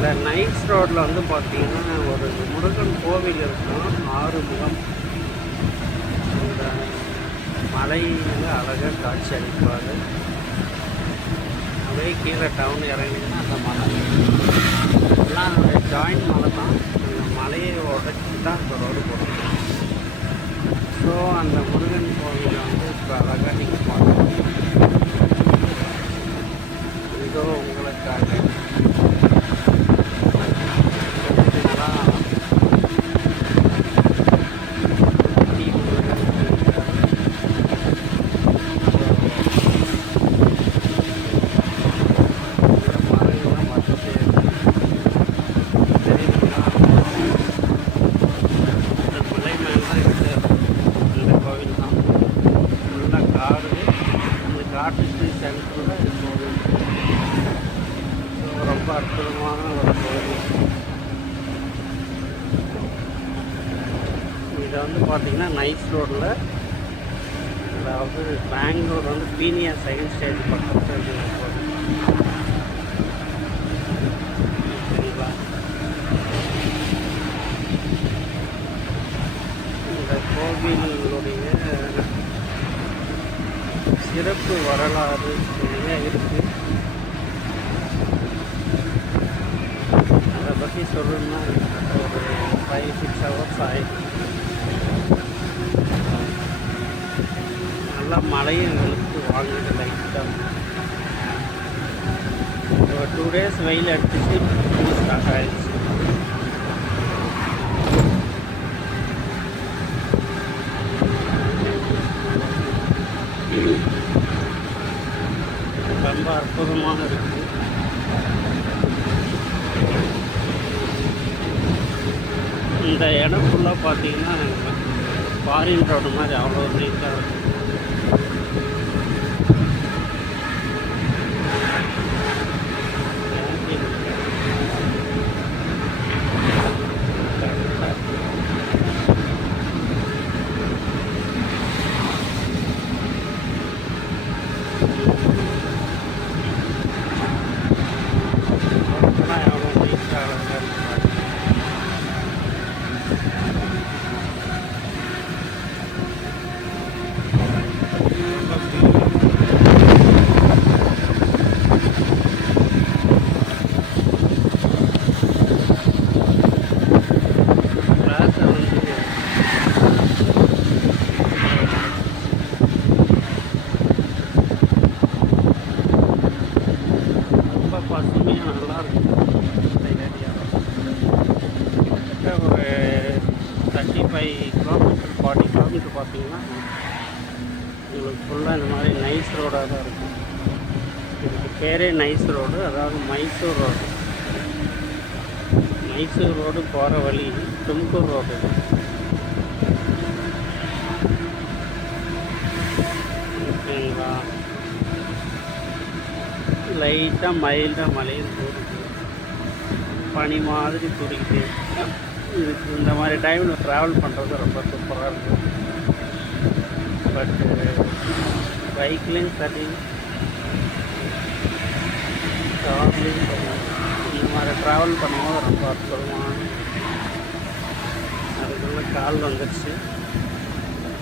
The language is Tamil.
இந்த நைஸ் ரோட்டில் வந்து பார்த்திங்கன்னா ஒரு முருகன் கோவில் இருக்கும், ஆறுமுகம். இந்த மலையில் அழகாக காட்சி அளிப்பார். அப்படியே கீழே டவுன் இறங்கினீங்கன்னா அந்த மலை எல்லாம் ஜாயின்ட் மலை தான். அந்த மலையை உடச்சி தான் இந்த ரோடு போடணும். ஸோ அந்த முருகன் கோவிலை வந்து இப்போ அழகாக நீங்கள் பார்க்கணும். இதோ உங்களுக்காக காட்டுக்கு சென்டரில் இது கோவில். ஸோ ரொம்ப அற்புதமான ஒரு கோவில். இதை வந்து பார்த்திங்கன்னா நைஸ் ரோடில், அதாவது பெங்களூர் வந்து பீனியா செகண்ட் ஸ்டேஜ் பக்கத்தில் கோவில். சரிங்களா? இந்த கோவிலுடைய சிறப்பு வரலாறு நிறைய இருக்குது. அதை பற்றி சொல்லணும்னா ஒரு 5-6 ஹவர்ஸ் ஆகிடும். நல்லா மழையும் வெளுத்து வாங்கிட்டு லைட்டாக ஒரு 2 days வெயில் அடிச்சிச்சு, ஸ்டார்ட் ஆகிடுச்சு. ரொம்ப அற்புதமாக இருக்குது. இந்த இடம் ஃபுல்லாக பார்த்தீங்கன்னா ஃபாரின் ரோடு மாதிரி அவ்வளோ நீட்டாக இருக்கும். பசுமையாக நல்லாயிருக்கும். இந்த ஏரியா கிட்ட ஒரு 35 கிலோமீட்டர் 40 கிலோமீட்டர் பார்த்தீங்கன்னா உங்களுக்கு ஃபுல்லாக இந்த மாதிரி நைஸ் ரோடாக தான் இருக்கும். இதுக்கு பேரே நைஸ் ரோடு, அதாவது மைசூர் ரோடு. மைசூர் ரோடு போகிற வழி தும்கூர் ரோடு. ஓகேங்களா? லைட்டாக மைல்டாக மழையும் தூருது, பனி மாதிரி தூரிக்கிட்டு. இதுக்கு இந்த மாதிரி டைமில் ட்ராவல் பண்ணுறது ரொம்ப சூப்பராக இருக்கும். பட்டு பைக்லேயும் சரி, கார்லேயும் சரி, இந்த மாதிரி ட்ராவல் பண்ணும்போது ரொம்ப அற்புதமாக. அதுக்குள்ளே கால் வந்துடுச்சு.